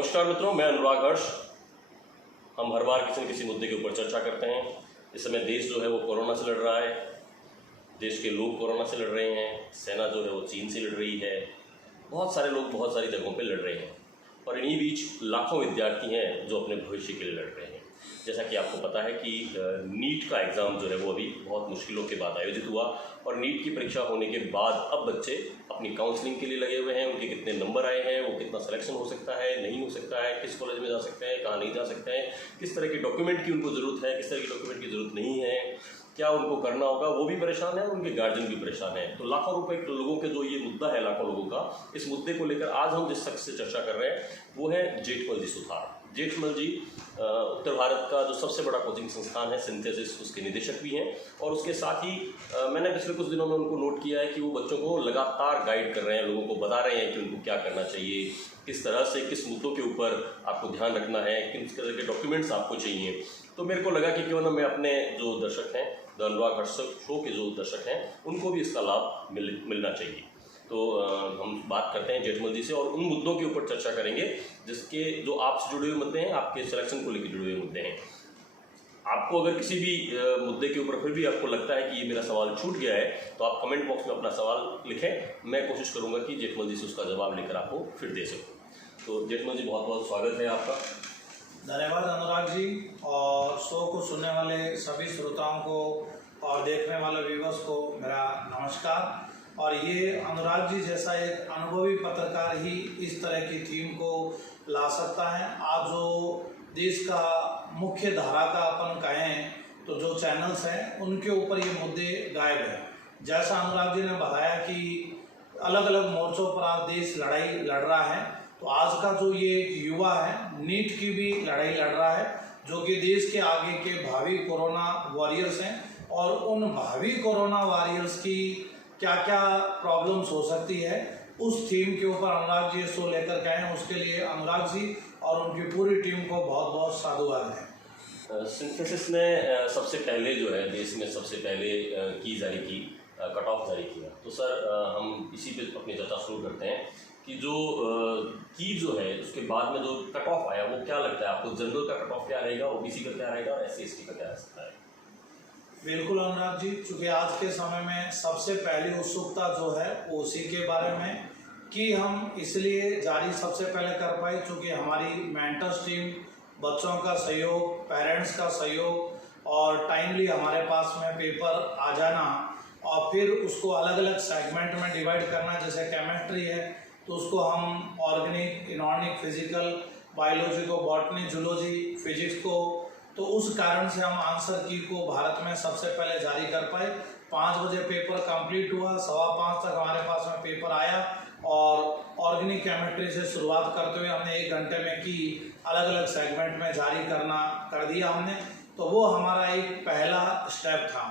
नमस्कार मित्रों, मैं अनुराग हर्ष। हम हर बार किसी न किसी मुद्दे के ऊपर चर्चा करते हैं। इस समय देश जो है वो कोरोना से लड़ रहा है, देश के लोग कोरोना से लड़ रहे हैं, सेना जो है वो चीन से लड़ रही है, बहुत सारे लोग बहुत सारी जगहों पे लड़ रहे हैं और इन्हीं बीच लाखों विद्यार्थी हैं जो अपने भविष्य के लिए लड़ रहे हैं। जैसा कि आपको पता है कि नीट का एग्ज़ाम जो है वो अभी बहुत मुश्किलों के बाद आयोजित हुआ और नीट की परीक्षा होने के बाद अब बच्चे अपनी काउंसलिंग के लिए लगे हुए हैं। उनके कितने नंबर आए हैं, वो कितना सिलेक्शन हो सकता है, नहीं हो सकता है, किस कॉलेज में जा सकते हैं, कहाँ नहीं जा सकते हैं, किस तरह के डॉक्यूमेंट की उनको ज़रूरत है, किस तरह की डॉक्यूमेंट की ज़रूरत नहीं है, क्या उनको करना होगा, वो भी परेशान है, उनके गार्जियन भी परेशान है। तो लाखों रुपए लोगों के जो ये मुद्दा है, लाखों लोगों का, इस मुद्दे को लेकर आज हम जिस शख्स से चर्चा कर रहे हैं वो है जेठमल जी सुथार। जेठमल जी उत्तर भारत का जो सबसे बड़ा कोचिंग संस्थान है सिंथेसिस, उसके निदेशक भी हैं और उसके साथ ही मैंने पिछले कुछ दिनों में उनको नोट किया है कि वो बच्चों को लगातार गाइड कर रहे हैं, लोगों को बता रहे हैं कि उनको क्या करना चाहिए, किस तरह से किस मुद्दों के ऊपर आपको ध्यान रखना है, किस तरह के डॉक्यूमेंट्स आपको चाहिए। तो मेरे को लगा कि क्यों ना मैं अपने जो दर्शक हैं, द अनुराग हर्ष शो के जो दर्शक हैं, उनको भी इसका लाभ मिलना चाहिए। तो हम बात करते हैं जेठमल जी से और उन मुद्दों के ऊपर चर्चा करेंगे जिसके जो आपसे जुड़े हुए मुद्दे हैं, आपके सिलेक्शन को लेकर जुड़े हुए मुद्दे हैं। आपको अगर किसी भी मुद्दे के ऊपर फिर भी आपको लगता है कि ये मेरा सवाल छूट गया है तो आप कमेंट बॉक्स में अपना सवाल लिखें। मैं कोशिश करूंगा कि जेठमल जी से उसका जवाब लेकर आपको फिर दे सकूँ। तो जेठमल जी, बहुत बहुत स्वागत है आपका। धन्यवाद अनुराग जी, और शो को सुनने वाले सभी श्रोताओं को और देखने वाले व्यूवर्स को मेरा नमस्कार। और ये अनुराग जी जैसा एक अनुभवी पत्रकार ही इस तरह की थीम को ला सकता है। आज जो देश का मुख्य धारा का अपन कहें तो जो चैनल्स हैं उनके ऊपर ये मुद्दे गायब है। जैसा अनुराग जी ने बताया कि अलग अलग मोर्चों पर आज देश लड़ाई लड़ रहा है, तो आज का जो ये युवा है नीट की भी लड़ाई लड़ रहा है, जो कि देश के आगे के भावी कोरोना वॉरियर्स हैं। और उन भावी कोरोना वॉरियर्स की क्या क्या प्रॉब्लम्स हो सकती है, उस थीम के ऊपर अनुराग जी शो लेकर के आए हैं। उसके लिए अनुराग जी और उनकी पूरी टीम को बहुत बहुत साधुवाद है। सिंथेसिस ने सबसे पहले जो है देश में सबसे पहले की जारी की, कट ऑफ जारी किया। तो सर हम इसी पे अपनी चर्चा शुरू करते हैं कि जो की जो है उसके बाद में जो कट ऑफ आया वो क्या लगता है आपको? जनरल का कट ऑफ क्या रहेगा, ओबीसी का क्या रहेगा और SC/ST का क्या रह सकता है? बिल्कुल अनुराग जी, चूँकि आज के समय में सबसे पहली उत्सुकता जो है OC के बारे में कि हम इसलिए जारी सबसे पहले कर पाए चूँकि हमारी मेंटर्स टीम, बच्चों का सहयोग, पेरेंट्स का सहयोग और टाइमली हमारे पास में पेपर आ जाना और फिर उसको अलग अलग सेगमेंट में डिवाइड करना। जैसे केमिस्ट्री है तो उसको हम ऑर्गेनिक, इनऑर्गेनिक, फिजिकल, बायोलॉजी को बॉटनी, जूलॉजी, फिजिक्स को, तो उस कारण से हम आंसर की को भारत में सबसे पहले जारी कर पाए। 5 बजे पेपर कंप्लीट हुआ, 5:15 तक हमारे पास में पेपर आया और ऑर्गेनिक केमिस्ट्री से शुरुआत करते हुए हमने 1 घंटे में की अलग अलग सेगमेंट में जारी कर दिया हमने। तो वो हमारा एक पहला स्टेप था।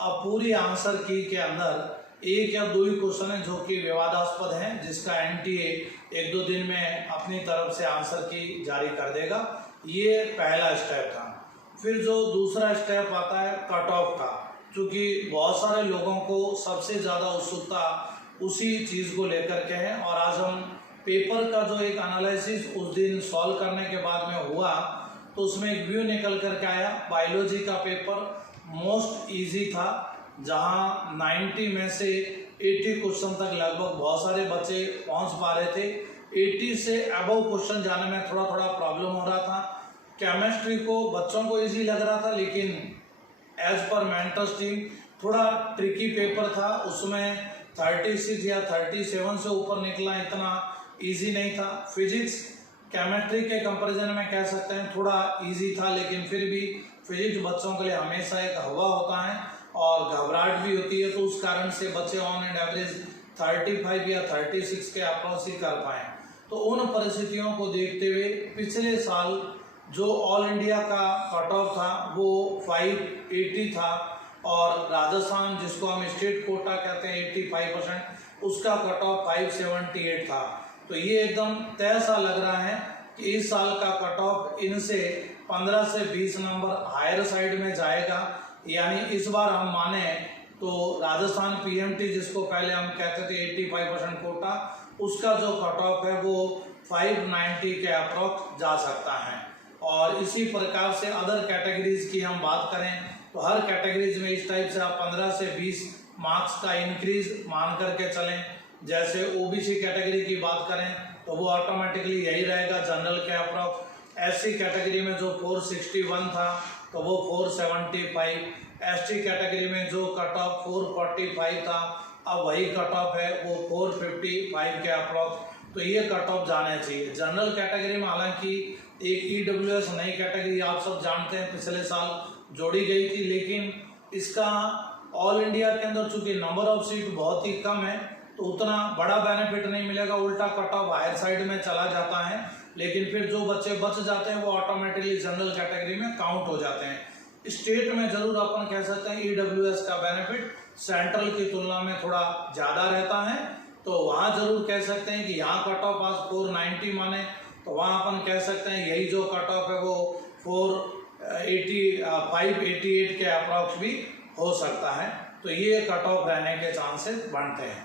अब पूरी आंसर की के अंदर 1 या 2 ही क्वेश्चन है जो कि विवादास्पद हैं, जिसका NTA 1-2 दिन में अपनी तरफ से आंसर की जारी कर देगा। ये पहला स्टेप था। फिर जो दूसरा स्टेप आता है कट ऑफ का, क्योंकि बहुत सारे लोगों को सबसे ज़्यादा उत्सुकता उसी चीज़ को लेकर के है। और आज हम पेपर का जो एक एनालिसिस उस दिन सॉल्व करने के बाद में हुआ तो उसमें एक व्यू निकल कर के आया। बायोलॉजी का पेपर मोस्ट इजी था, जहां 90 में से 80 क्वेश्चन तक लगभग बहुत सारे बच्चे पहुंच पा रहे थे। 80 से अबव क्वेश्चन जाने में थोड़ा थोड़ा प्रॉब्लम हो रहा था। केमिस्ट्री को बच्चों को इजी लग रहा था, लेकिन एज पर मेंटर्स टीम थोड़ा ट्रिकी पेपर था। उसमें 36 या 37 से ऊपर निकला इतना इजी नहीं था। फिजिक्स केमिस्ट्री के कंपैरिजन में कह सकते हैं थोड़ा इजी था, लेकिन फिर भी फिजिक्स बच्चों के लिए हमेशा एक हवा होता है और घबराहट भी होती है, तो उस कारण से बच्चे ऑन एंड एवरेज 35 या 36 के अप्रॉक्स ही कर पाए। तो उन परिस्थितियों को देखते हुए पिछले साल जो ऑल इंडिया का कट ऑफ था वो 580 था और राजस्थान, जिसको हम स्टेट कोटा कहते हैं 85%, उसका कट ऑफ 578 था। तो ये एकदम तय सा लग रहा है कि इस साल का कट ऑफ इनसे 15 से 20 नंबर हायर साइड में जाएगा। यानी इस बार हम माने तो राजस्थान PMT, जिसको पहले हम कहते थे 85% कोटा, उसका जो कट ऑफ है वो 590 के अप्रोक्स जा सकता है। और इसी प्रकार से अदर कैटेगरीज की हम बात करें तो हर कैटेगरीज में इस टाइप से आप 15 से 20 मार्क्स का इंक्रीज मान करके चलें। जैसे ओबीसी कैटेगरी की बात करें तो वो ऑटोमेटिकली यही रहेगा जनरल के अप्रोक्स। एससी कैटेगरी में जो 461 था तो वो 475, एसटी कैटेगरी में जो कट ऑफ 445 था अब वही कट ऑफ है वो 455 के अप्रोक्स। तो ये कट ऑफ जाने चाहिए। जनरल कैटेगरी में हालांकि एक ईडब्ल्यूएस नई कैटेगरी आप सब जानते हैं पिछले साल जोड़ी गई थी, लेकिन इसका ऑल इंडिया के अंदर चूंकि नंबर ऑफ सीट बहुत ही कम है तो उतना बड़ा बेनिफिट नहीं मिलेगा, उल्टा कट ऑफ हायर साइड में चला जाता है। लेकिन फिर जो बच्चे बच जाते हैं वो ऑटोमेटिकली जनरल कैटेगरी में काउंट हो जाते हैं। स्टेट में जरूर अपन कह सकते हैं ईडब्ल्यूएस का बेनिफिट सेंट्रल की तुलना में थोड़ा ज़्यादा रहता है, तो वहाँ जरूर कह सकते हैं कि यहाँ कट ऑफ आज 490 माने तो वहाँ अपन कह सकते हैं यही जो कट ऑफ है वो 588 के अप्रॉक्स भी हो सकता है। तो ये कट ऑफ रहने के चांसेस बनते हैं।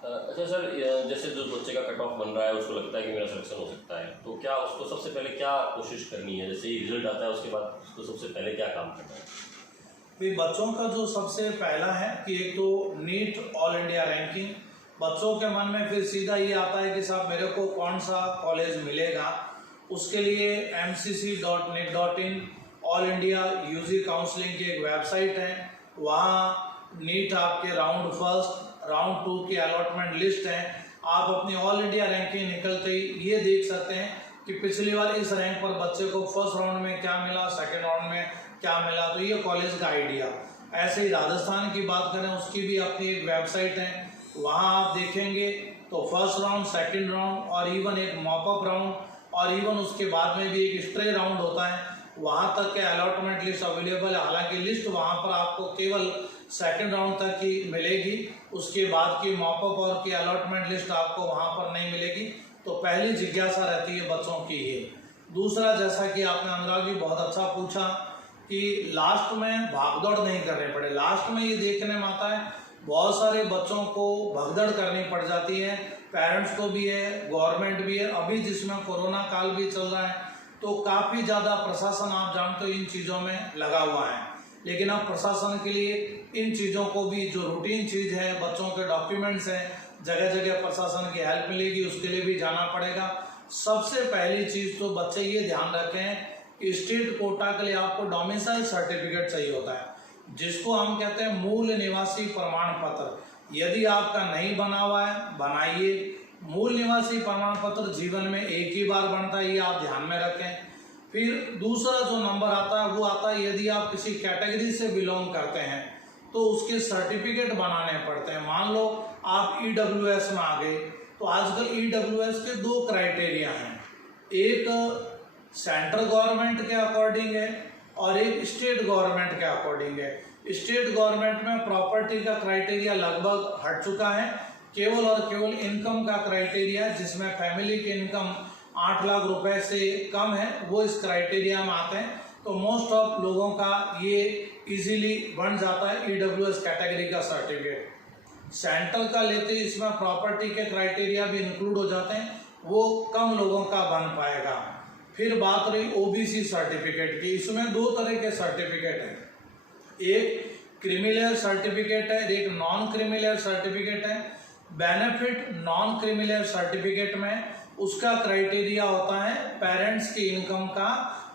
अच्छा सर, जैसे जो बच्चे का कट ऑफ बन रहा है उसको लगता है कि मेरा सिलेक्शन हो सकता है, तो क्या उसको सबसे पहले क्या कोशिश करनी है? जैसे ही रिजल्ट आता है उसके बाद उसको सबसे पहले क्या काम करना है? भाई बच्चों का जो सबसे पहला है कि एक तो नीट ऑल इंडिया रैंकिंग, बच्चों के मन में फिर सीधा ये आता है कि साहब मेरे को कौन सा कॉलेज मिलेगा। उसके लिए mcc.nit.in all India UG counselling की एक वेबसाइट है, वहाँ नीट आपके राउंड फर्स्ट राउंड 2 की अलॉटमेंट लिस्ट है। आप अपनी ऑल इंडिया रैंकिंग निकलते ही ये देख सकते हैं कि पिछली बार इस रैंक पर बच्चे को फर्स्ट राउंड में क्या मिला, सेकंड राउंड में क्या मिला, तो ये कॉलेज का आइडिया। ऐसे ही राजस्थान की बात करें उसकी भी अपनी एक वेबसाइट है, वहाँ आप देखेंगे तो फर्स्ट राउंड, सेकंड राउंड और इवन एक मॉपअप राउंड और इवन उसके बाद में भी एक स्ट्रे राउंड होता है, वहाँ तक के अलॉटमेंट लिस्ट अवेलेबल है। हालांकि लिस्ट वहाँ पर आपको केवल सेकंड राउंड तक की मिलेगी, उसके बाद की मॉपअप और की अलॉटमेंट लिस्ट आपको वहाँ पर नहीं मिलेगी। तो पहली जिज्ञासा रहती है बच्चों की ये। दूसरा, जैसा कि आपने अनुराग जी बहुत अच्छा पूछा कि लास्ट में भागदौड़ नहीं करनी पड़े। लास्ट में ये देखने में आता है बहुत सारे बच्चों को भगदड़ करनी पड़ जाती है, पेरेंट्स को भी है, गवर्नमेंट भी है। अभी जिसमें कोरोना काल भी चल रहा है तो काफ़ी ज़्यादा प्रशासन आप जानते हो इन चीज़ों में लगा हुआ है, लेकिन अब प्रशासन के लिए इन चीज़ों को भी जो रूटीन चीज़ है, बच्चों के डॉक्यूमेंट्स हैं, जगह जगह प्रशासन की हेल्प मिलेगी, उसके लिए भी जाना पड़ेगा। सबसे पहली चीज़ तो बच्चे ये ध्यान रखें, स्टेट कोटा के लिए आपको डोमिसाइल सर्टिफिकेट चाहिए होता है, जिसको हम कहते हैं मूल निवासी प्रमाण पत्र। यदि आपका नहीं बना हुआ है बनाइए। मूल निवासी प्रमाण पत्र जीवन में एक ही बार बनता है, ये आप ध्यान में रखें। फिर दूसरा जो नंबर आता है वो आता है यदि आप किसी कैटेगरी से बिलोंग करते हैं तो उसके सर्टिफिकेट बनाने पड़ते हैं। मान लो आप ईडब्ल्यूएस में आ गए तो आजकल ईडब्ल्यूएस के 2 क्राइटेरिया हैं, एक सेंट्रल गवर्नमेंट के अकॉर्डिंग है और एक स्टेट गवर्नमेंट के अकॉर्डिंग है। स्टेट गवर्नमेंट में प्रॉपर्टी का क्राइटेरिया लगभग हट चुका है, केवल और केवल इनकम का क्राइटेरिया है, जिसमें फैमिली की इनकम 8 लाख रुपए से कम है वो इस क्राइटेरिया में आते हैं। तो मोस्ट ऑफ लोगों का ये इजीली बन जाता है ईडब्ल्यूएस कैटेगरी का सर्टिफिकेट। सेंट्रल का लेते ही इसमें प्रॉपर्टी के क्राइटेरिया भी इंक्लूड हो जाते हैं, वो कम लोगों का बन पाएगा। फिर बात रही ओबीसी सर्टिफिकेट की, इसमें 2 तरह के सर्टिफिकेट हैं, एक क्रिमिनल सर्टिफिकेट है, एक नॉन क्रिमिनल सर्टिफिकेट है। बेनिफिट नॉन क्रिमिनल सर्टिफिकेट में उसका क्राइटेरिया होता है पेरेंट्स की इनकम का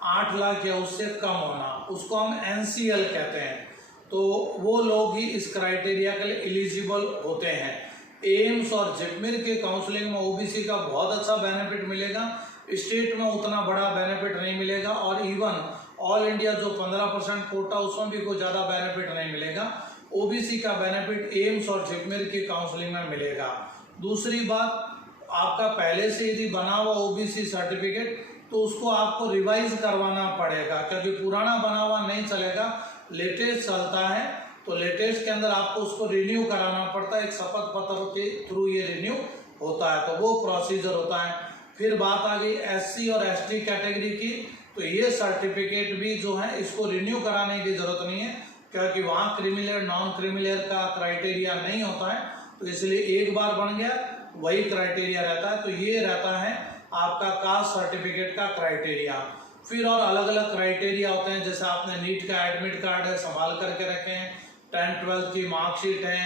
8 लाख या उससे कम होना, उसको हम एनसीएल कहते हैं। तो वो लोग ही इस क्राइटेरिया के लिए एलिजिबल होते हैं। एम्स और जिपमिर के काउंसलिंग में ओबीसी का बहुत अच्छा बेनिफिट मिलेगा, स्टेट में उतना बड़ा बेनिफिट नहीं मिलेगा और इवन ऑल इंडिया जो 15% कोटा उसमें भी कोई ज़्यादा बेनिफिट नहीं मिलेगा। ओबीसी का बेनिफिट एम्स और जिपमिर की काउंसलिंग में मिलेगा। दूसरी बात, आपका पहले से यदि बना हुआ ओबीसी सर्टिफिकेट तो उसको आपको रिवाइज करवाना पड़ेगा, क्योंकि पुराना बना हुआ नहीं चलेगा, लेटेस्ट चलता है। तो लेटेस्ट के अंदर आपको उसको रिन्यू कराना पड़ता है, एक शपथ पत्र के थ्रू ये रिन्यू होता है, तो वो प्रोसीजर होता है। फिर बात आ गई एससी और एसटी कैटेगरी की, तो ये सर्टिफिकेट भी जो है इसको रिन्यू कराने की जरूरत नहीं है, क्योंकि वहाँ क्रिमिनल नॉन क्रिमिनल का क्राइटेरिया नहीं होता है, तो इसलिए एक बार बन गया वही क्राइटेरिया रहता है। तो ये रहता है आपका कास्ट सर्टिफिकेट का क्राइटेरिया। फिर और अलग अलग क्राइटेरिया होते हैं, जैसे आपने नीट का एडमिट कार्ड है संभाल करके रखे हैं, 10th-12th की मार्कशीट है,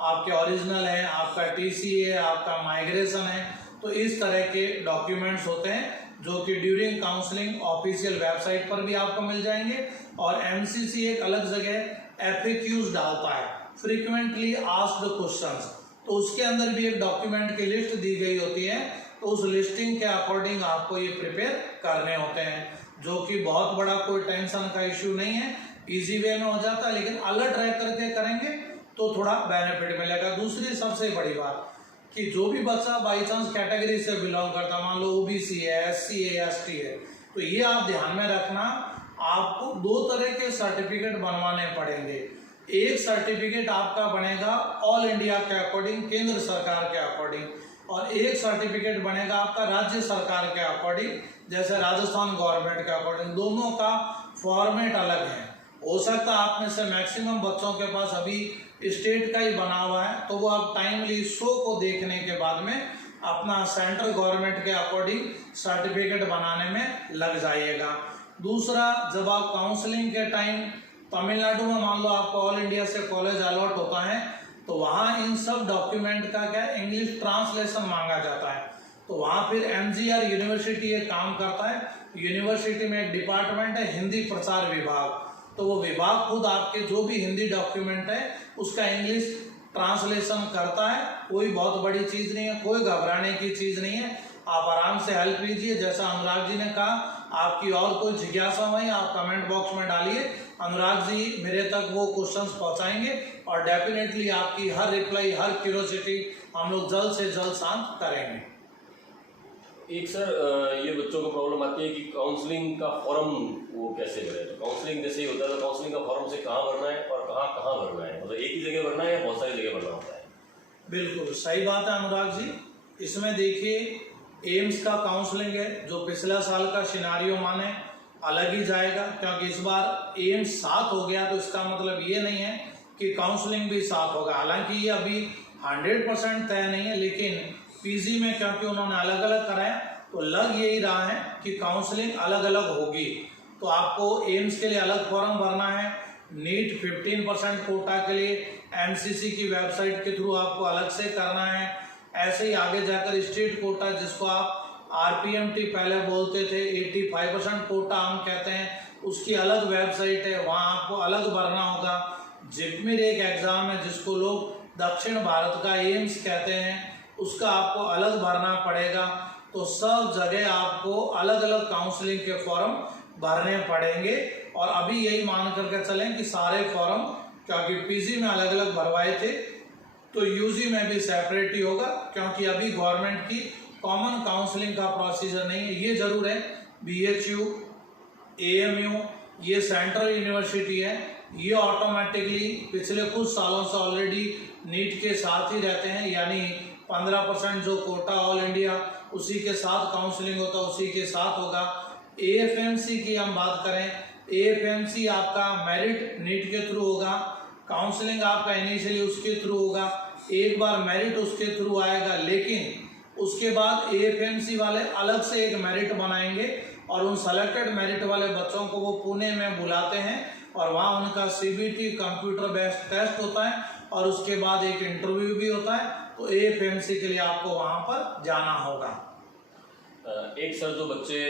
आपके ओरिजिनल है, आपका टीसी है, आपका माइग्रेशन है। तो इस तरह के डॉक्यूमेंट्स होते हैं जो कि ड्यूरिंग काउंसलिंग ऑफिशियल वेबसाइट पर भी आपको मिल जाएंगे। और एमसीसी एक अलग जगह एफएक्यूज डालता है, फ्रीक्वेंटली आस्क्ड क्वेश्चंस, तो उसके अंदर भी एक डॉक्यूमेंट की लिस्ट दी गई होती है। तो उस लिस्टिंग के अकॉर्डिंग आपको ये प्रिपेयर करने होते हैं, जो कि बहुत बड़ा कोई टेंशन का इश्यू नहीं है, इजी वे में हो जाता है। लेकिन अलर्ट रह करके करेंगे तो थोड़ा बेनिफिट मिलेगा। दूसरी सबसे बड़ी बात कि जो भी बच्चा बाई चांस कैटेगरी से बिलोंग करता है, मान लो ओबीसी है, एससी है, एसटी है, तो ये आप ध्यान में रखना, आपको 2 तरह के सर्टिफिकेट बनवाने पड़ेंगे। एक सर्टिफिकेट आपका बनेगा ऑल इंडिया के अकॉर्डिंग, केंद्र सरकार के अकॉर्डिंग, और एक सर्टिफिकेट बनेगा आपका राज्य सरकार के अकॉर्डिंग, जैसे राजस्थान गवर्नमेंट के अकॉर्डिंग। दोनों का फॉर्मेट अलग है। हो सकता है आप में से मैक्सिमम बच्चों के पास अभी स्टेट का ही बना हुआ है, तो वो आप टाइमली शो को देखने के बाद में अपना सेंट्रल गवर्नमेंट के अकॉर्डिंग सर्टिफिकेट बनाने में लग जाइएगा। दूसरा, जब आप काउंसलिंग के टाइम तमिलनाडु में मान लो आपको ऑल इंडिया से कॉलेज अलॉट होता है, तो वहाँ इन सब डॉक्यूमेंट का क्या इंग्लिश ट्रांसलेशन मांगा जाता है। तो वहाँ फिर एमजीआर यूनिवर्सिटी ये काम करता है। यूनिवर्सिटी में एक डिपार्टमेंट है हिंदी प्रचार विभाग, तो वो विभाग खुद आपके जो भी हिंदी डॉक्यूमेंट है उसका इंग्लिश ट्रांसलेशन करता है। कोई बहुत बड़ी चीज़ नहीं है, कोई घबराने की चीज़ नहीं है, आप आराम से हेल्प लीजिए। जैसा अनुराग जी ने कहा, आपकी और कोई जिज्ञासा हो आप कमेंट बॉक्स में डालिए, अनुराग जी मेरे तक वो क्वेश्चंस पहुंचाएंगे और डेफिनेटली आपकी हर रिप्लाई, हर क्यूरियोसिटी हम लोग जल्द से जल्द शांत करेंगे। एक सर, ये बच्चों को प्रॉब्लम आती है कि काउंसलिंग का फॉर्म वो कैसे भरे। तो काउंसलिंग जैसे ही होता है तो काउंसलिंग का फॉर्म से कहाँ भरना है और कहाँ कहाँ भरना है, मतलब एक ही जगह भरना है या बहुत सारी जगह भरना होता है? बिल्कुल सही बात है अनुराग जी। इसमें देखिए एम्स का काउंसलिंग है जो पिछला साल का सिनारियो माने अलग ही जाएगा, क्योंकि इस बार एम्स 7 हो गया, तो इसका मतलब ये नहीं है कि काउंसलिंग भी 7 होगा। हालांकि ये अभी 100% तय नहीं है, लेकिन पीजी में क्योंकि उन्होंने अलग अलग कराया तो लग यही रहा है कि काउंसलिंग अलग अलग होगी। तो आपको एम्स के लिए अलग फॉर्म भरना है, नीट 15% कोटा के लिए एमसीसी की वेबसाइट के थ्रू आपको अलग से करना है। ऐसे ही आगे जाकर स्टेट कोटा, जिसको आप आरपीएमटी पहले बोलते थे, 85% कोटा हम कहते हैं, उसकी अलग वेबसाइट है, वहाँ आपको अलग भरना होगा। जिपमिर एक एग्जाम है जिसको लोग दक्षिण भारत का एम्स कहते हैं, उसका आपको अलग भरना पड़ेगा। तो सब जगह आपको अलग अलग काउंसलिंग के फॉर्म भरने पड़ेंगे। और अभी यही मान करके चलें कि सारे फॉर्म, क्योंकि पीजी में अलग अलग भरवाए थे, तो यूजी में भी सेपरेट ही होगा, क्योंकि अभी गवर्नमेंट की कॉमन काउंसलिंग का प्रोसीजर नहीं है। ये जरूर है बीएचयू, एएमयू, ये सेंट्रल यूनिवर्सिटी है, ये ऑटोमेटिकली पिछले कुछ सालों से ऑलरेडी नीट के साथ ही रहते हैं, यानी 15% जो कोटा ऑल इंडिया उसी के साथ काउंसलिंग होता है, उसी के साथ होगा। एएफएमसी की हम बात करें, एएफएमसी आपका मेरिट नीट के थ्रू होगा, काउंसलिंग आपका इनिशियली उसके थ्रू होगा, एक बार मेरिट उसके थ्रू आएगा, लेकिन उसके बाद एएफएमसी वाले अलग से एक मेरिट बनाएंगे और उन सेलेक्टेड मेरिट वाले बच्चों को वो पुणे में बुलाते हैं और वहाँ उनका सीबीटी कंप्यूटर बेस्ड टेस्ट होता है और उसके बाद एक इंटरव्यू भी होता है। तो एएफएमसी के लिए आपको वहाँ पर जाना होगा। एक सर, जो बच्चे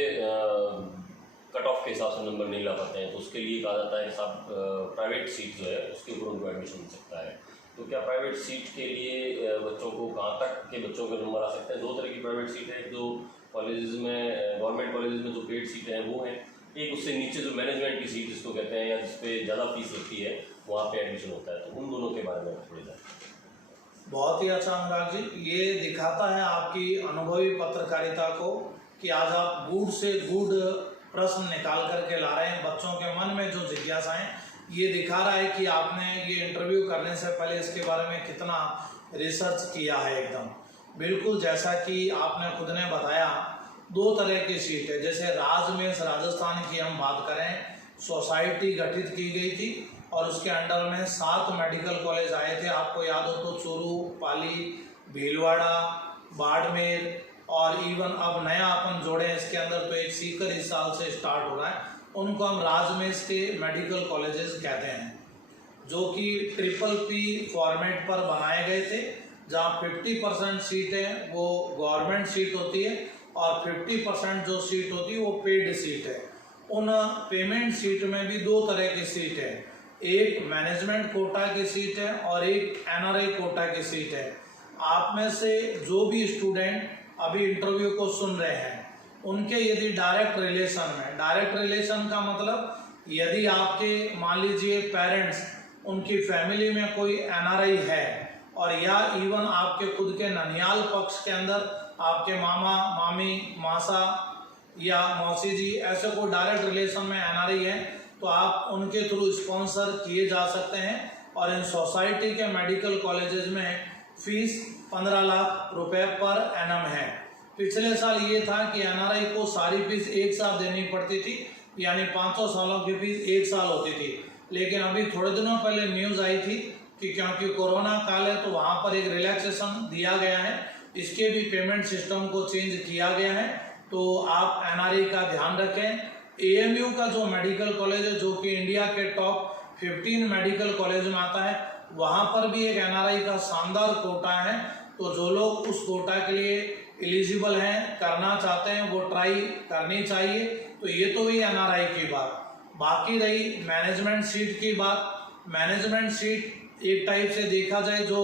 कट ऑफ के हिसाब से नंबर नहीं ला पाते हैं तो उसके लिए कहा जाता है कि साहब प्राइवेट सीट जो है उसके ऊपर उनको एडमिशन मिल सकता है। तो क्या प्राइवेट सीट के लिए बच्चों को कहाँ तक के बच्चों के नंबर आ सकते हैं? 2 तरह की प्राइवेट सीट है, जो कॉलेजेस में, गवर्नमेंट कॉलेजेस में जो पेड सीटें हैं वो हैं, एक उससे नीचे जो मैनेजमेंट की सीट जिसको कहते हैं, या जिस पे ज़्यादा फीस लगती है, वहाँ पे एडमिशन होता है। तो उन दोनों के बारे में थोड़ी सा। बहुत ही अच्छा अनुराग जी, ये दिखाता है आपकी अनुभवी पत्रकारिता को कि आज आप गुड से गुड प्रश्न निकाल करके ला रहे हैं। बच्चों के मन में जो जिज्ञासाएं, ये दिखा रहा है कि आपने ये इंटरव्यू करने से पहले इसके बारे में कितना रिसर्च किया है। एकदम बिल्कुल जैसा कि आपने खुद ने बताया, 2 तरह की सीट है। जैसे राजमेश राजस्थान की हम बात करें, सोसाइटी गठित की गई थी और उसके अंडर में 7 मेडिकल कॉलेज आए थे। आपको याद हो तो चूरू, पाली, भीलवाड़ा, बाड़मेर और इवन अब नया अपन जोड़े हैं इसके अंदर, तो एक सीकर इस साल से स्टार्ट हो रहा है, उनको हम राजमेश के मेडिकल कॉलेजेस कहते हैं, जो कि PPP फॉर्मेट पर बनाए गए थे, जहाँ 50% सीटें वो गवर्नमेंट सीट होती है और 50% जो सीट होती है वो पेड सीट है। उन पेमेंट सीट में भी दो तरह की सीट है, एक मैनेजमेंट कोटा की सीट है और एक NRI कोटा की सीट है। आप में से जो भी स्टूडेंट अभी इंटरव्यू को सुन रहे हैं, उनके यदि डायरेक्ट रिलेशन में, डायरेक्ट रिलेशन का मतलब यदि आपके मान लीजिए पेरेंट्स, उनकी फैमिली में कोई NRI है और या इवन आपके खुद के ननियाल पक्ष के अंदर आपके मामा मामी मासा या मौसी जी ऐसे कोई डायरेक्ट रिलेशन में NRI है, तो आप उनके थ्रू स्पॉन्सर किए जा सकते हैं। और इन सोसाइटी के मेडिकल कॉलेजेस में फीस 15 लाख रुपए पर एनम है। पिछले साल ये था कि NRI को सारी फीस एक साथ देनी पड़ती थी, यानी 500 सालों की फीस एक साल होती थी। लेकिन अभी थोड़े दिनों पहले न्यूज़ आई थी कि क्योंकि कोरोना काल है तो वहाँ पर एक रिलैक्सेशन दिया गया है, इसके भी पेमेंट सिस्टम को चेंज किया गया है, तो आप NRI का ध्यान रखें। AMU का जो मेडिकल कॉलेज है, जो कि इंडिया के टॉप 15 मेडिकल कॉलेज में आता है, वहाँ पर भी एक NRI का शानदार कोटा है, तो जो लोग उस कोटा के लिए एलिजिबल हैं, करना चाहते हैं, वो ट्राई करनी चाहिए। तो ये तो हुई NRI की बात। बाकी रही मैनेजमेंट सीट की बात। मैनेजमेंट सीट एक टाइप से देखा जाए जो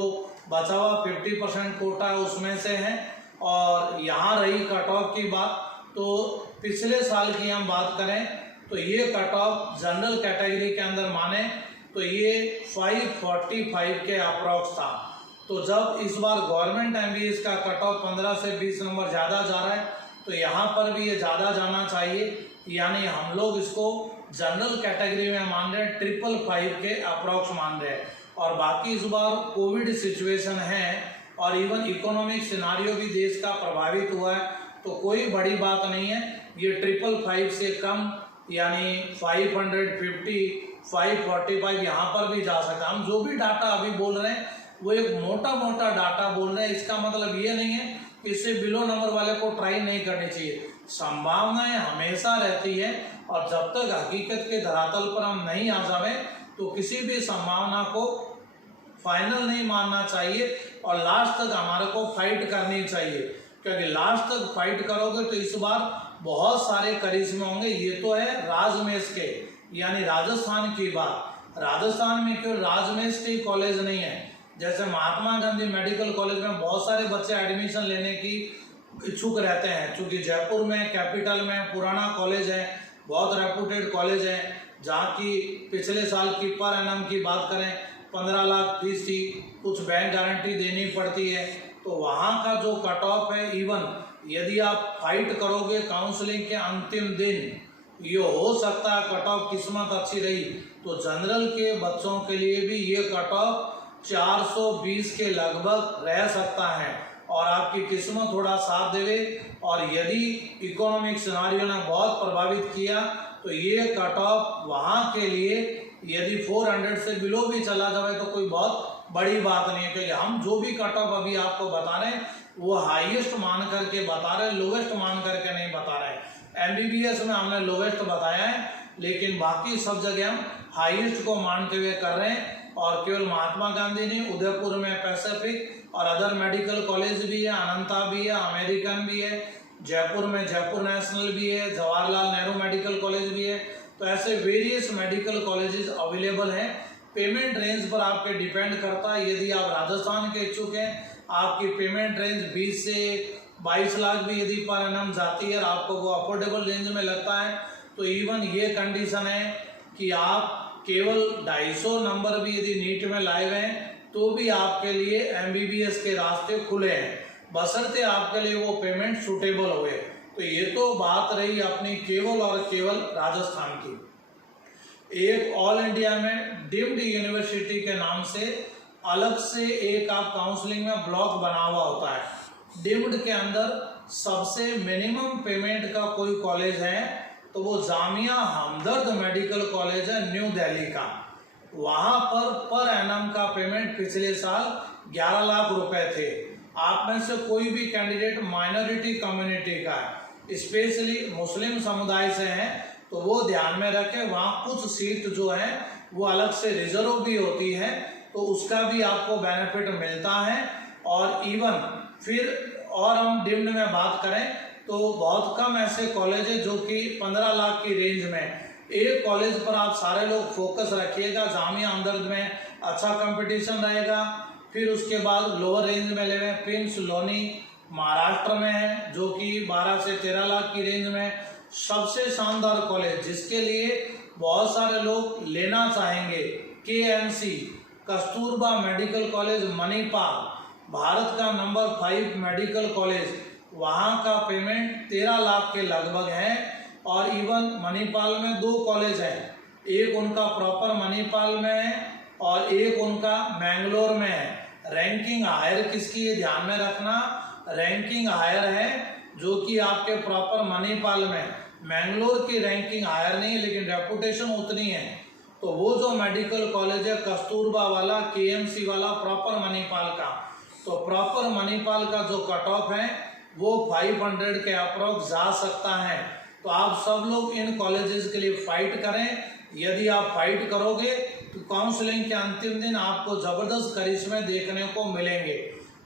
बचा हुआ 50% कोटा है उसमें से है। और यहाँ रही कट ऑफ की बात, तो पिछले साल की हम बात करें तो ये कट ऑफ जनरल कैटेगरी के अंदर माने तो ये 545 के अप्रॉक्स था। तो जब इस बार गवर्नमेंट MBBS का कट ऑफ 15 से 20 नंबर ज़्यादा जा रहा है, तो यहाँ पर भी ये ज़्यादा जाना चाहिए, यानी हम लोग इसको जनरल कैटेगरी में मान रहे हैं, 555 के अप्रॉक्स मान रहे हैं। और बाकी इस बार कोविड सिचुएशन है और इवन इकोनॉमिक सिनारियो भी देश का प्रभावित हुआ है, तो कोई बड़ी बात नहीं है। ये 555 से कम यानी 550, 545 यहाँ पर भी जा सकता है। हम जो भी डाटा अभी बोल रहे हैं वो एक मोटा मोटा डाटा बोल रहे हैं, इसका मतलब ये नहीं है कि इससे बिलो नंबर वाले को ट्राई नहीं करनी चाहिए। संभावनाएं हमेशा रहती है और जब तक हकीकत के धरातल पर हम नहीं आ जावे तो किसी भी संभावना को फाइनल नहीं मानना चाहिए और लास्ट तक हमारे को फाइट करनी चाहिए, क्योंकि लास्ट तक फाइट करोगे तो इस बार बहुत सारे करिश्मे होंगे। ये तो है राजमेश के यानी राजस्थान की बात। राजस्थान में केवल राजमेश के कॉलेज नहीं है, जैसे महात्मा गांधी मेडिकल कॉलेज में बहुत सारे बच्चे एडमिशन लेने की इच्छुक रहते हैं, क्योंकि जयपुर में कैपिटल में पुराना कॉलेज है, बहुत रेपुटेड कॉलेज है, जहाँ की पिछले साल की पर एनम की बात करें 15 लाख फीस थी, कुछ बैंक गारंटी देनी पड़ती है, तो वहाँ का जो कट ऑफ है, इवन यदि आप फाइट करोगे काउंसलिंग के अंतिम दिन, ये हो सकता है कट ऑफ किस्मत अच्छी रही तो जनरल के बच्चों के लिए भी ये कट ऑफ 420 के लगभग रह सकता है और आपकी किस्मत थोड़ा साथ देवे। और यदि इकोनॉमिक सिनारियो ने बहुत प्रभावित किया तो ये कट ऑफ वहाँ के लिए यदि 400 से बिलो भी चला जाए तो कोई बहुत बड़ी बात नहीं है, क्योंकि हम जो भी कट ऑफ अभी आपको बता रहे हैं वो हाईएस्ट मान करके बता रहे हैं, लोवेस्ट मान करके नहीं बता रहे हैं। MBBS में हमने लोवेस्ट बताया है, लेकिन बाकी सब जगह हम हाईएस्ट को मानते हुए कर रहे हैं। और केवल महात्मा गांधी नहीं, उदयपुर में पैसिफिक और अदर मेडिकल कॉलेज भी है, अनंता भी है, अमेरिकन भी है, जयपुर में जयपुर नेशनल भी है, जवाहरलाल नेहरू मेडिकल कॉलेज भी है, तो ऐसे वेरियस मेडिकल कॉलेजेस अवेलेबल हैं। पेमेंट रेंज पर आपके डिपेंड करता है। यदि आप राजस्थान के इच्छुक हैं, आपकी पेमेंट रेंज 20 से 22 लाख भी यदि पर एनम जाती है और आपको वो अफोर्डेबल रेंज में लगता है, तो इवन ये कंडीशन है कि आप केवल 250 नंबर भी यदि नीट में लाए हुए हैं तो भी आपके लिए MBBS के रास्ते खुले हैं, बशर्ते आपके लिए वो पेमेंट सूटेबल हुए। तो ये तो बात रही अपनी केवल और केवल राजस्थान की। एक ऑल इंडिया में डीम्ड यूनिवर्सिटी के नाम से अलग से एक आप काउंसलिंग में ब्लॉक बना हुआ होता है। डीम्ड के अंदर सबसे मिनिमम पेमेंट का कोई कॉलेज है तो वो जामिया हमदर्द मेडिकल कॉलेज है न्यू दिल्ली का। वहाँ पर एनम का पेमेंट पिछले साल 11 लाख रुपए थे आप में से कोई भी कैंडिडेट माइनॉरिटी कम्युनिटी का है, स्पेशली मुस्लिम समुदाय से हैं, तो वो ध्यान में रखें। वहाँ कुछ सीट जो है वो अलग से रिजर्व भी होती है, तो उसका भी आपको बेनिफिट मिलता है। और इवन फिर और हम डिम्ड में बात करें तो बहुत कम ऐसे कॉलेज है जो कि 15 लाख की रेंज में। एक कॉलेज पर आप सारे लोग फोकस रखिएगा। जामिया हमदर्द में अच्छा कंपटीशन रहेगा। फिर उसके बाद लोअर रेंज में ले लें, प्रिंस लोनी महाराष्ट्र में है जो कि 12 से 13 लाख की रेंज में। सबसे शानदार कॉलेज जिसके लिए बहुत सारे लोग लेना चाहेंगे, KMC Kasturba medical college Manipal, Bharat का नंबर 5 मेडिकल कॉलेज। वहाँ का पेमेंट 13 लाख के लगभग है। और इवन मणिपाल में 2 कॉलेज हैं, एक उनका प्रॉपर मणिपाल में है और एक उनका मैंगलोर में है। रैंकिंग हायर किसकी है ध्यान में रखना, रैंकिंग हायर है जो कि आपके प्रॉपर मणिपाल में। मैंगलोर की रैंकिंग हायर नहीं, लेकिन रेपुटेशन उतनी है। तो वो जो मेडिकल कॉलेज है कस्तूरबा वाला, KMC वाला प्रॉपर मणिपाल का, तो प्रॉपर मणिपाल का जो कट ऑफ है वो 500 के अप्रोक्स जा सकता है। तो आप सब लोग इन कॉलेजेस के लिए फाइट करें। यदि आप फाइट करोगे तो काउंसलिंग के अंतिम दिन आपको जबरदस्त करिश्मे देखने को मिलेंगे।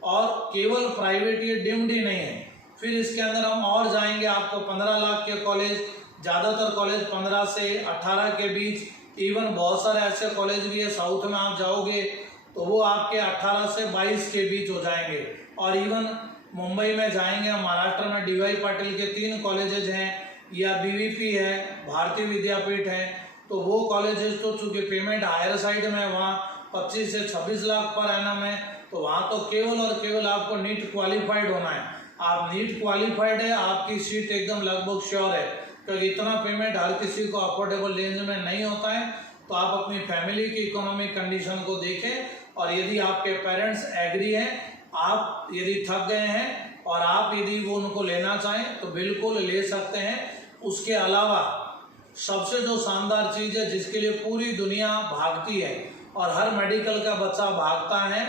और केवल प्राइवेट ये डिम्ड ही नहीं है, फिर इसके अंदर हम और जाएंगे। आपको 15 लाख के कॉलेज, ज़्यादातर कॉलेज 15 से 18 के बीच, इवन बहुत सारे ऐसे कॉलेज भी है साउथ में आप जाओगे तो वो आपके 18 से 22 के बीच हो जाएंगे। और इवन मुंबई में जाएंगे, महाराष्ट्र में DY पाटिल के 3 कॉलेजेज हैं, या BVP है, भारतीय विद्यापीठ है। तो वो कॉलेजेस तो चूंकि पेमेंट हायर साइड में, वहाँ 25 से 26 लाख पर एनम है। तो वहाँ तो केवल और केवल आपको नीट क्वालिफाइड होना है। आप नीट क्वालिफाइड है, आपकी सीट एकदम लगभग श्योर है, क्योंकि इतना पेमेंट हर किसी को अफोर्डेबल रेंज में नहीं होता है। तो आप अपनी फैमिली की इकोनॉमिक कंडीशन को देखें, और यदि आपके पेरेंट्स एग्री हैं, आप यदि थक गए हैं और आप यदि वो उनको लेना चाहें तो बिल्कुल ले सकते हैं। उसके अलावा सबसे जो शानदार चीज़ है जिसके लिए पूरी दुनिया भागती है और हर मेडिकल का बच्चा भागता है,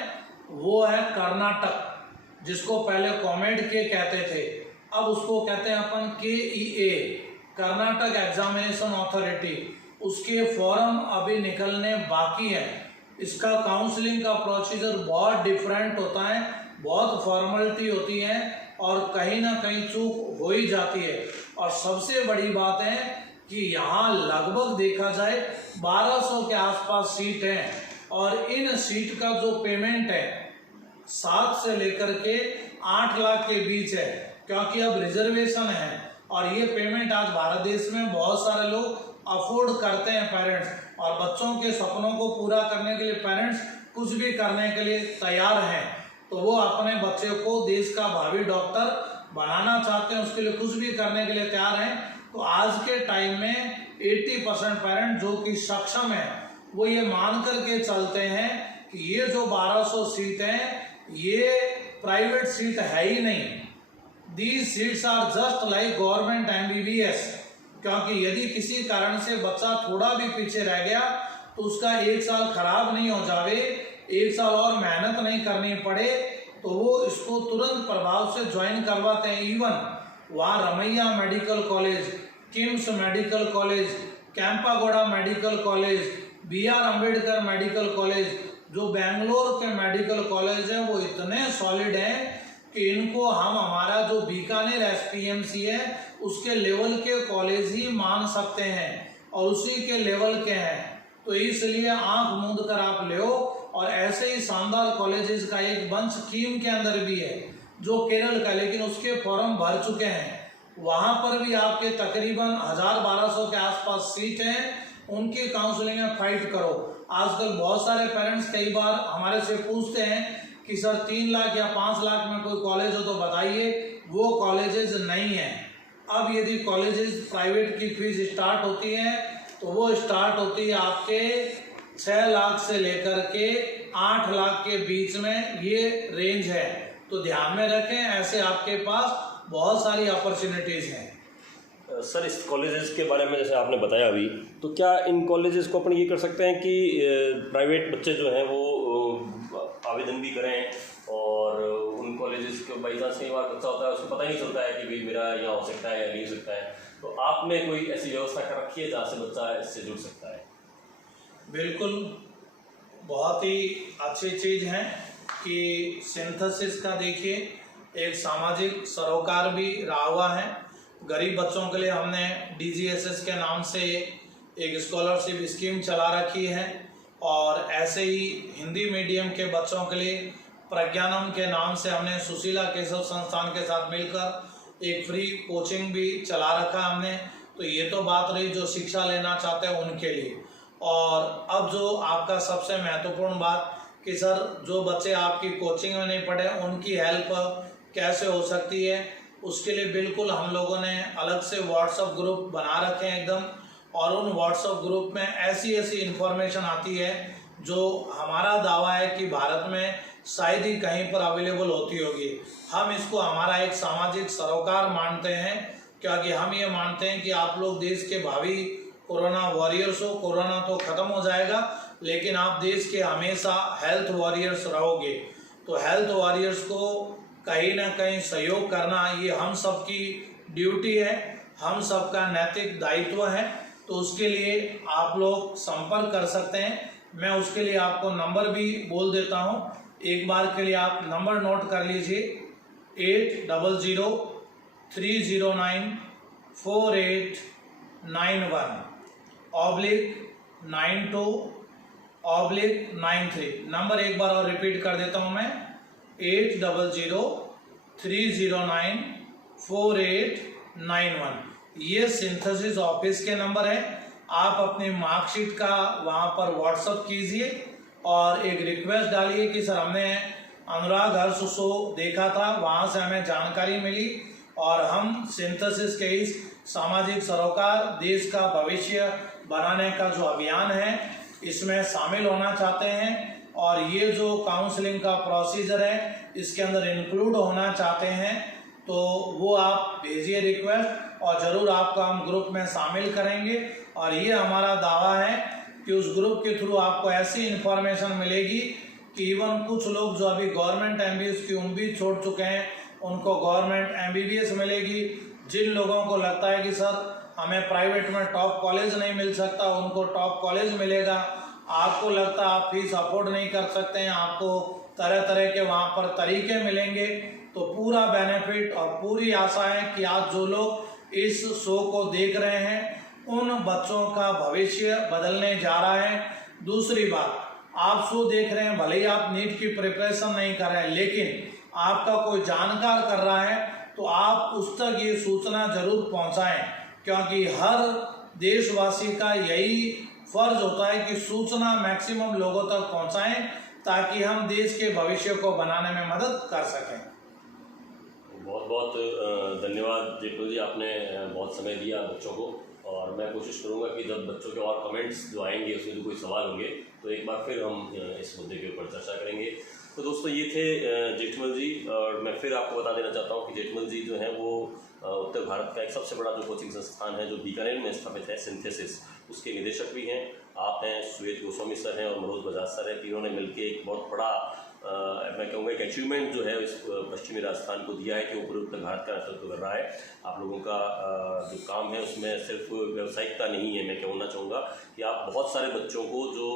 वो है कर्नाटक, जिसको पहले कॉमेड के कहते थे, अब उसको कहते हैं अपन KEA, कर्नाटक एग्जामिनेशन अथॉरिटी। उसके फॉर्म अभी निकलने बाकी है। इसका काउंसलिंग का प्रोसीजर बहुत डिफरेंट होता है, बहुत फॉर्मेलिटी होती है और कहीं ना कहीं चूक हो ही जाती है। और सबसे बड़ी बात है कि यहाँ लगभग देखा जाए 1200 के आसपास सीट है, और इन सीट का जो पेमेंट है 7 से लेकर के 8 लाख के बीच है, क्योंकि अब रिजर्वेशन है। और ये पेमेंट आज भारत देश में बहुत सारे लोग अफोर्ड करते हैं पेरेंट्स, और बच्चों के सपनों को पूरा करने के लिए पेरेंट्स कुछ भी करने के लिए तैयार हैं। तो वो अपने बच्चे को देश का भावी डॉक्टर बनाना चाहते हैं, उसके लिए कुछ भी करने के लिए तैयार हैं। तो आज के टाइम में 80% पेरेंट जो कि सक्षम है, वो ये मान करके चलते हैं कि ये जो 1200 सीट हैं ये प्राइवेट सीट है ही नहीं, these seats are just like government MBBS। क्योंकि यदि किसी कारण से बच्चा थोड़ा भी पीछे रह गया तो उसका 1 साल खराब नहीं हो जावे, 1 साल और मेहनत नहीं करनी पड़े, तो वो इसको तुरंत प्रभाव से ज्वाइन करवाते हैं। इवन वहाँ Ramaiah medical college, KIMS medical college, Kempegowda medical college, BR Ambedkar medical college, जो बेंगलोर के मेडिकल कॉलेज हैं वो इतने सॉलिड हैं कि इनको हम हमारा जो बीकानेर SPMC है उसके लेवल के कॉलेज ही मान सकते हैं, और उसी के लेवल के हैं। तो इसलिए आंख मूंद कर आप ले, और ऐसे ही शानदार कॉलेजेस का एक बंच कीम के अंदर भी है जो केरल का, लेकिन उसके फॉर्म भर चुके हैं। वहाँ पर भी आपके तकरीबन 1000-1200 के आसपास सीट हैं, उनकी काउंसलिंग में फाइट करो। आजकल बहुत सारे पेरेंट्स कई बार हमारे से पूछते हैं कि सर 3 लाख या 5 लाख में कोई कॉलेज हो तो बताइए, वो कॉलेजेस नहीं है। अब यदि कॉलेजेस प्राइवेट की फीस स्टार्ट होती है तो वो स्टार्ट होती है आपके 6 लाख से लेकर के 8 लाख के बीच में, ये रेंज है। तो ध्यान में रखें, ऐसे आपके पास बहुत सारी अपॉर्चुनिटीज़ हैं। सर इस कॉलेजेस के बारे में जैसे आपने बताया अभी, तो क्या इन कॉलेजेस को अपन ये कर सकते हैं कि प्राइवेट बच्चे जो हैं वो आवेदन भी करें और उन कॉलेज कॉलेजेस के बाई चांस कई बार बच्चा होता है उसको पता ही नहीं चलता है कि भाई मेरा यहाँ हो सकता है या नहीं हो सकता है, तो आपने कोई ऐसी व्यवस्था कर रखी है जहाँ से बच्चा इससे जुड़ सकता है? बिल्कुल, बहुत ही अच्छी चीज़ है कि सिंथेसिस का देखिए एक सामाजिक सरोकार भी रहा हुआ है। गरीब बच्चों के लिए हमने DGSS के नाम से एक स्कॉलरशिप स्कीम चला रखी है, और ऐसे ही हिंदी मीडियम के बच्चों के लिए प्रज्ञानम के नाम से हमने सुशीला केशव संस्थान के साथ मिलकर एक फ्री कोचिंग भी चला रखा हमने। तो ये तो बात रही जो शिक्षा लेना चाहते हैं उनके लिए। और अब जो आपका सबसे महत्वपूर्ण बात कि सर जो बच्चे आपकी कोचिंग में नहीं पढ़े उनकी हेल्प कैसे हो सकती है, उसके लिए बिल्कुल हम लोगों ने अलग से व्हाट्सएप ग्रुप बना रखे हैं एकदम, और उन व्हाट्सएप ग्रुप में ऐसी ऐसी इन्फॉर्मेशन आती है जो हमारा दावा है कि भारत में शायद ही कहीं पर अवेलेबल होती होगी। हम इसको हमारा एक सामाजिक सरोकार मानते हैं, क्योंकि हम ये मानते हैं कि आप लोग देश के भावी कोरोना वॉरियर्स हो। कोरोना तो ख़त्म हो जाएगा, लेकिन आप देश के हमेशा हेल्थ वॉरियर्स रहोगे। तो हेल्थ वॉरियर्स को कहीं ना कहीं सहयोग करना ये हम सब की ड्यूटी है, हम सबका नैतिक दायित्व है। तो उसके लिए आप लोग संपर्क कर सकते हैं। मैं उसके लिए आपको नंबर भी बोल देता हूँ, एक बार के लिए आप नंबर नोट कर लीजिए 8003094891/92/93। नंबर एक बार और रिपीट कर देता हूँ मैं 8003094891। ये सिंथेसिस ऑफिस के नंबर है। आप अपनी मार्कशीट का वहाँ पर व्हाट्सअप कीजिए और एक रिक्वेस्ट डालिए कि सर हमने अनुराग हर्ष शो देखा था, वहाँ से हमें जानकारी मिली और हम सिंथेसिस के इस सामाजिक सरोकार देश का भविष्य बनाने का जो अभियान है इसमें शामिल होना चाहते हैं, और ये जो काउंसलिंग का प्रोसीजर है इसके अंदर इंक्लूड होना चाहते हैं। तो वो आप भेजिए रिक्वेस्ट और ज़रूर आपको हम ग्रुप में शामिल करेंगे। और ये हमारा दावा है कि उस ग्रुप के थ्रू आपको ऐसी इन्फॉर्मेशन मिलेगी कि इवन कुछ लोग जो अभी गवर्नमेंट MBBS की उम्मीद छोड़ चुके हैं उनको गवर्नमेंट MBBS मिलेगी। जिन लोगों को लगता है कि सर हमें प्राइवेट में टॉप कॉलेज नहीं मिल सकता, उनको टॉप कॉलेज मिलेगा। आपको लगता है आप फीस अफोर्ड नहीं कर सकते हैं, आपको तरह तरह के वहाँ पर तरीके मिलेंगे। तो पूरा बेनिफिट और पूरी आशा है कि आज जो लोग इस शो को देख रहे हैं उन बच्चों का भविष्य बदलने जा रहा है। दूसरी बात, आप शो देख रहे हैं, भले ही आप नीट की प्रिपरेशन नहीं कर रहे हैं, लेकिन आपका कोई जानकार कर रहा है तो आप उस तक ये सूचना जरूर पहुंचाएं, क्योंकि हर देशवासी का यही फर्ज होता है कि सूचना मैक्सिमम लोगों तक पहुंचाएं ताकि हम देश के भविष्य को बनाने में मदद कर सकें। बहुत बहुत धन्यवाद जयपाल जी, आपने बहुत समय दिया बच्चों को, और मैं कोशिश करूंगा कि जब बच्चों के और कमेंट्स जो आएंगे उसमें जो कोई सवाल होंगे तो एक बार फिर हम इस मुद्दे के ऊपर चर्चा करेंगे। तो दोस्तों ये थे जेठमल जी, और मैं फिर आपको बता देना चाहता हूँ कि जेठमल जी जो है वो उत्तर भारत का एक सबसे बड़ा जो कोचिंग संस्थान है जो बीकानेर में स्थापित है सिंथेसिस, उसके निदेशक भी हैं। आप हैं, श्वेत गोस्वामी सर हैं और मनोज बजाज सर हैं। तीनों ने मिलकर एक बहुत बड़ा मैं कहूँगा एक अचीवमेंट जो है इस पश्चिमी राजस्थान को दिया है कि वो पूरे उत्तर भारत का नेतृत्व कर रहा है। आप लोगों का जो काम है उसमें सिर्फ व्यावसायिकता नहीं है, मैं कहना चाहूँगा कि आप बहुत सारे बच्चों को जो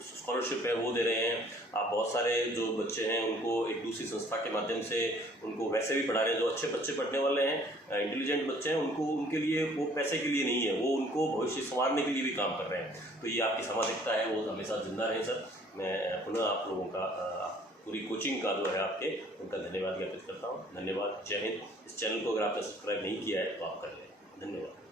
स्कॉलरशिप है वो दे रहे हैं। आप बहुत सारे जो बच्चे हैं उनको एक दूसरी संस्था के माध्यम से उनको वैसे भी पढ़ा रहे हैं। जो अच्छे बच्चे पढ़ने वाले हैं, इंटेलिजेंट बच्चे हैं, उनको उनके लिए वो पैसे के लिए नहीं है, वो उनको भविष्य संवारने के लिए भी काम कर रहे हैं। तो ये आपकी सामाजिकता है, वो हमेशा जिंदा रहे सर। मैं पुनः आप लोगों का पूरी कोचिंग का जो है आपके उनका धन्यवाद ज्ञापित करता हूँ। धन्यवाद, जय हिंद। इस चैनल को अगर आपने सब्सक्राइब नहीं किया है तो आप कर लें। धन्यवाद।